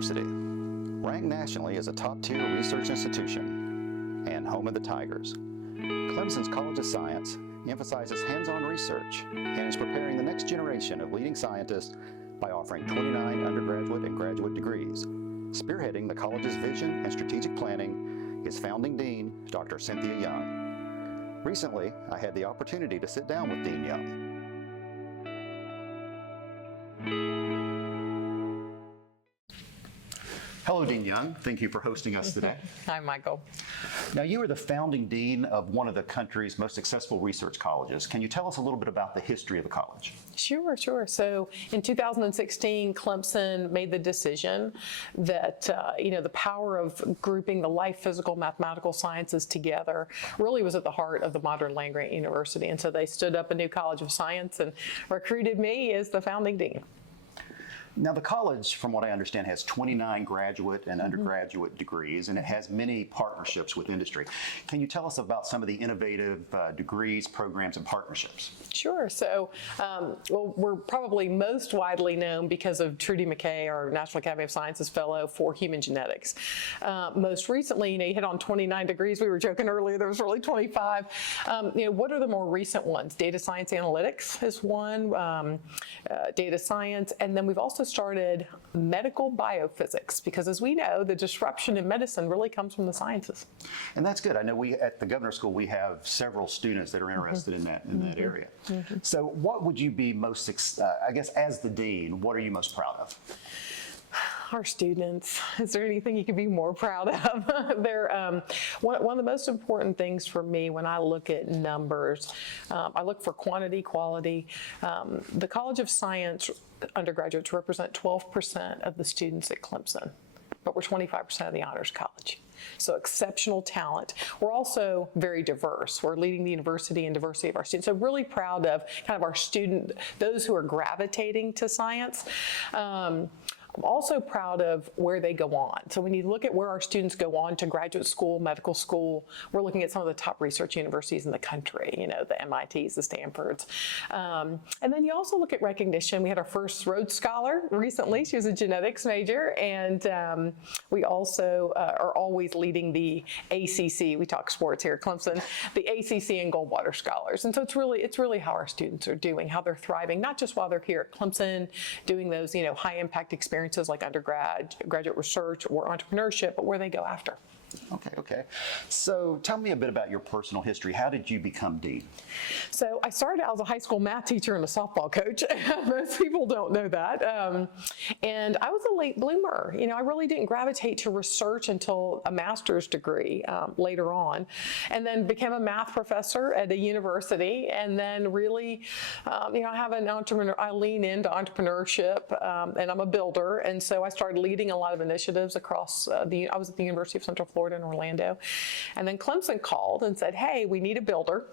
University, ranked nationally as a top-tier research institution and home of the Tigers. Clemson's College of Science emphasizes hands-on research and is preparing the next generation of leading scientists by offering 29 undergraduate and graduate degrees. Spearheading the college's vision and strategic planning is founding dean, Dr. Cynthia Young. Recently, I had the opportunity to sit down with Dean Young. Hello, Dean Young. Thank you for hosting us today. Hi, Michael. Now, you are the founding dean of one of the country's most successful research colleges. Can you tell us a little bit about the history of the college? Sure. So in 2016, Clemson made the decision that, the power of grouping the life, physical, mathematical sciences together really was at the heart of the modern land-grant university. And so they stood up a new College of Science and recruited me as the founding dean. Now, the college, from what I understand, has 29 graduate and undergraduate degrees, and it has many partnerships with industry. Can you tell us about some of the innovative degrees, programs, and partnerships? Sure. So, we're probably most widely known because of Trudy McKay, our National Academy of Sciences Fellow for Human Genetics. Most recently, you hit on 29 degrees. We were joking earlier, there was really 25. What are the more recent ones? Data Science Analytics is one, data science, and then we've also started medical biophysics, because as we know, the disruption in medicine really comes from the sciences. And that's good. I know at the Governor's School, we have several students that are interested in that area. So what would you be most, I guess, as the dean, what are you most proud of? Our students. Is there anything you could be more proud of? They're one of the most important things for me when I look at numbers. I look for quantity, quality. The College of Science undergraduates represent 12% of the students at Clemson, but we're 25% of the honors college. So exceptional talent. We're also very diverse. We're leading the university in diversity of our students. So really proud of kind of our student, those who are gravitating to science. I'm also proud of where they go on. So when you look at where our students go on to graduate school, medical school, we're looking at some of the top research universities in the country, the MITs, the Stanfords. And then you also look at recognition. We had our first Rhodes Scholar recently. She was a genetics major. And we also are always leading the ACC. We talk sports here at Clemson, the ACC and Goldwater Scholars. And so it's really how our students are doing, how they're thriving, not just while they're here at Clemson, doing those, high impact experiences like undergrad, graduate research, or entrepreneurship, but where they go after. Okay. So tell me a bit about your personal history. How did you become dean? So I started out as a high school math teacher and a softball coach. Most people don't know that. And I was a late bloomer. I really didn't gravitate to research until a master's degree later on, and then became a math professor at a university. And then really, I have an entrepreneur. I lean into entrepreneurship, and I'm a builder. And so I started leading a lot of initiatives across I was at the University of Central Florida in Orlando. And then Clemson called and said, hey, we need a builder.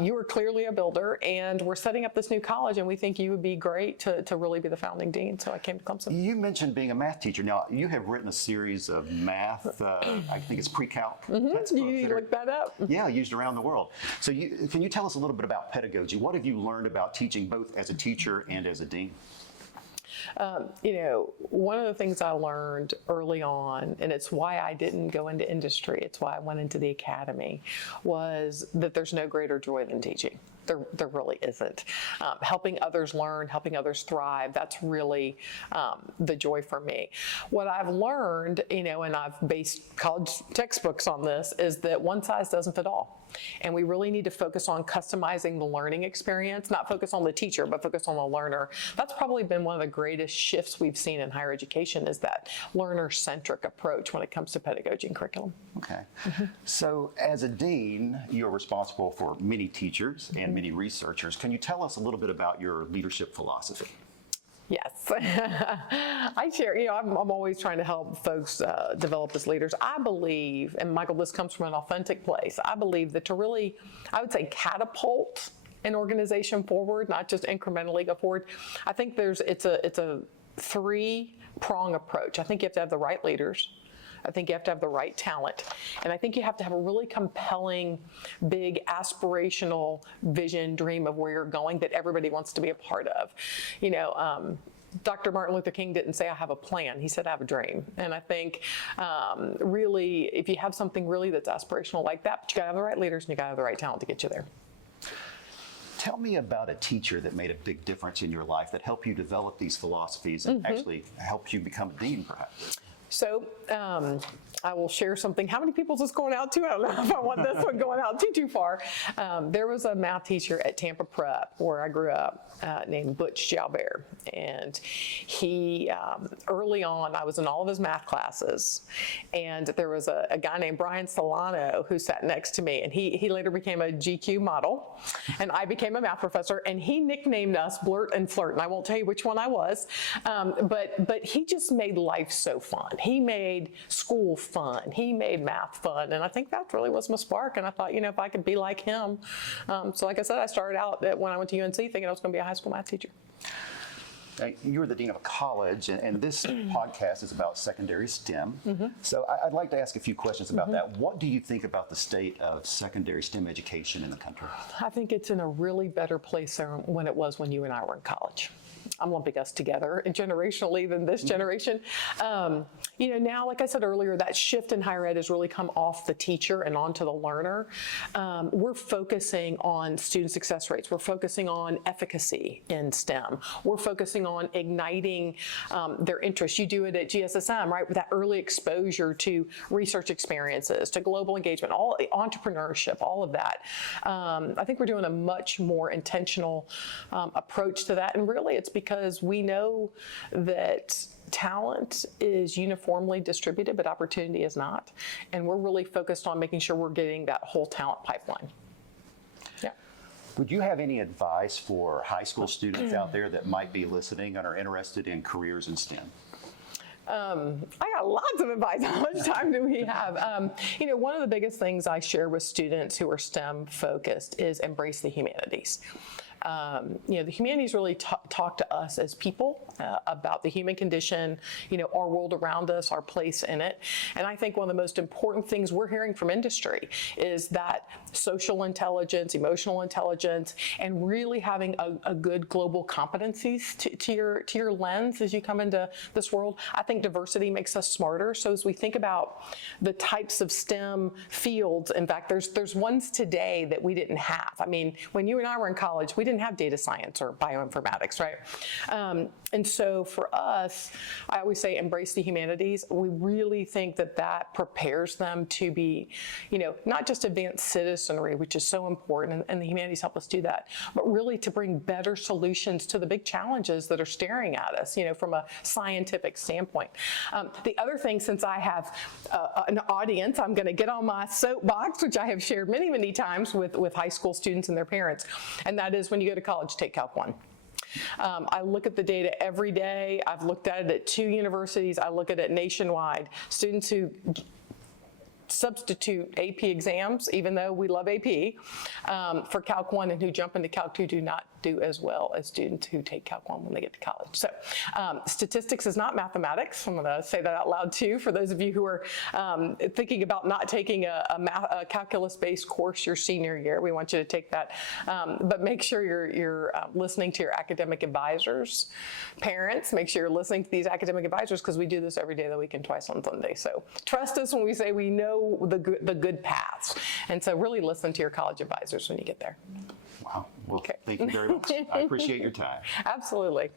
You are clearly a builder, and we're setting up this new college, and we think you would be great to really be the founding dean. So I came to Clemson. You mentioned being a math teacher. Now, you have written a series of math, I think it's pre-calc textbooks. You looked that up. Yeah, used around the world. So can you tell us a little bit about pedagogy? What have you learned about teaching both as a teacher and as a dean? One of the things I learned early on, and it's why I didn't go into industry, it's why I went into the academy, was that there's no greater joy than teaching. There really isn't. Helping others learn, helping others thrive, that's really the joy for me. What I've learned, and I've based college textbooks on this, is that one size doesn't fit all. And we really need to focus on customizing the learning experience, not focus on the teacher, but focus on the learner. That's probably been one of the greatest shifts we've seen in higher education, is that learner-centric approach when it comes to pedagogy and curriculum. Okay. So as a dean, you're responsible for many teachers and many researchers. Can you tell us a little bit about your leadership philosophy? Yes, I share, I'm always trying to help folks develop as leaders. I believe, and Michael, this comes from an authentic place, I believe that to really, I would say, catapult an organization forward, not just incrementally go forward, I think it's a three-prong approach. I think you have to have the right leaders. I think you have to have the right talent. And I think you have to have a really compelling, big, aspirational vision, dream of where you're going that everybody wants to be a part of. Dr. Martin Luther King didn't say, I have a plan. He said, I have a dream. And I think really, if you have something really that's aspirational like that, but you gotta have the right leaders and you gotta have the right talent to get you there. Tell me about a teacher that made a big difference in your life that helped you develop these philosophies and actually helped you become a dean, perhaps. So I will share something. How many people is this going out to? I don't know if I want this one going out too far. There was a math teacher at Tampa Prep where I grew up named Butch Jalbert. And he, early on, I was in all of his math classes. And there was a guy named Brian Solano who sat next to me. And he later became a GQ model. And I became a math professor. And he nicknamed us Blurt and Flirt. And I won't tell you which one I was. But he just made life so fun. He made school fun. He made math fun. And I think that really was my spark. And I thought, if I could be like him. So like I said, I started out when I went to UNC thinking I was going to be a high school math teacher. You were the dean of a college, and this podcast is about secondary STEM. So I'd like to ask a few questions about that. What do you think about the state of secondary STEM education in the country? I think it's in a really better place than when it was when you and I were in college. I'm lumping us together generationally than this generation. Now, like I said earlier, that shift in higher ed has really come off the teacher and onto the learner. We're focusing on student success rates. We're focusing on efficacy in STEM. We're focusing on igniting their interest. You do it at GSSM, right? With that early exposure to research experiences, to global engagement, all entrepreneurship, all of that. I think we're doing a much more intentional approach to that. And really, it's because we know that talent is uniformly distributed, but opportunity is not. And we're really focused on making sure we're getting that whole talent pipeline. Yeah. Would you have any advice for high school students out there that might be listening and are interested in careers in STEM? I got lots of advice. How much time do we have? One of the biggest things I share with students who are STEM focused is embrace the humanities. The humanities really talk to us as people about the human condition, our world around us, our place in it. And I think one of the most important things we're hearing from industry is that social intelligence, emotional intelligence, and really having a good global competencies to your lens as you come into this world. I think diversity makes us smarter. So as we think about the types of STEM fields, in fact, there's ones today that we didn't have. I mean, when you and I were in college, we didn't have data science or bioinformatics, right? And so for us, I always say embrace the humanities. We really think that prepares them to be, not just advanced citizenry, which is so important, and the humanities help us do that, but really to bring better solutions to the big challenges that are staring at us, from a scientific standpoint. The other thing, since I have an audience, I'm going to get on my soapbox, which I have shared many, many times with high school students and their parents, and that is when you go to college, take Calc 1. I look at the data every day. I've looked at it at 2 universities. I look at it nationwide. Students who substitute AP exams, even though we love AP, for Calc 1 and who jump into Calc 2 do not do as well as students who take Calc 1 when they get to college. So statistics is not mathematics. I'm going to say that out loud too for those of you who are thinking about not taking a calculus-based course your senior year. We want you to take that, but make sure you're listening to your academic advisors. Parents, make sure you're listening to these academic advisors because we do this every day of the week and twice on Sunday. So trust us when we say we know the good paths. And so really listen to your college advisors when you get there. Wow. Well, thank you very much. I appreciate your time. Absolutely.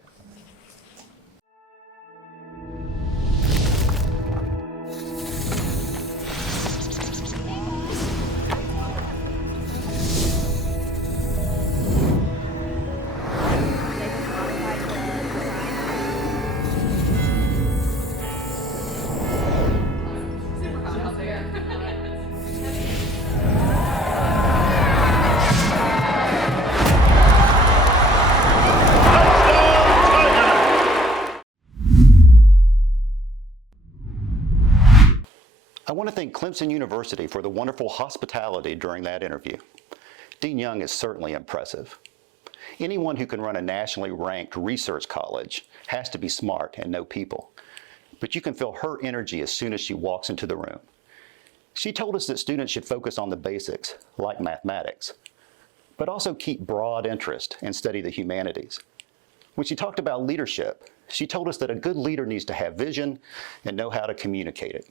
I want to thank Clemson University for the wonderful hospitality during that interview. Dean Young is certainly impressive. Anyone who can run a nationally ranked research college has to be smart and know people. But you can feel her energy as soon as she walks into the room. She told us that students should focus on the basics, like mathematics, but also keep broad interest and study the humanities. When she talked about leadership, She told us that a good leader needs to have vision and know how to communicate it.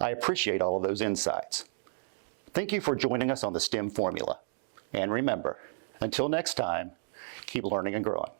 I appreciate all of those insights. Thank you for joining us on the STEM Formula. And remember, until next time, keep learning and growing.